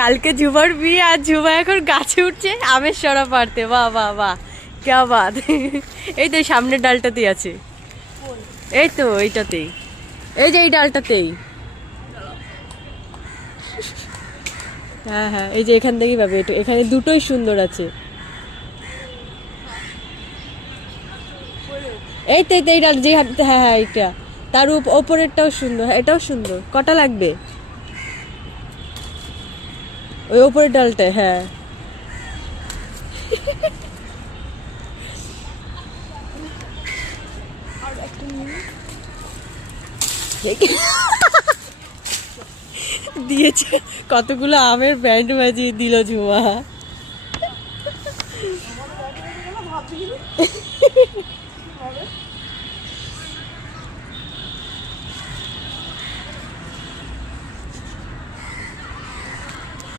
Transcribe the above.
কালকে ঝুমার বিয়ে আর ঝুমা এখন গাছে উঠছে আমের সরা পারতে। বাহ বাহ বাহ, ক্যা বাত। এই তো সামনের ডালটাতেই আছে, এই তো এইটাতেই, এই যে এই ডালটাতেই। হ্যাঁ হ্যাঁ, এই যে এখান থেকেই পাবে, এটা এখানে দুটোই সুন্দর আছে। এই তো এই ডাল যে হাতে, হ্যাঁ হ্যাঁ এইটা, তার ওপরেরটাও সুন্দর, হ্যাঁ এটাও সুন্দর। কটা লাগবে? ওই ওপরের ডালটা, হ্যাঁ। দিয়েছে কতগুলো আমের ব্যান্ড বাজিয়ে দিল ঝুমা।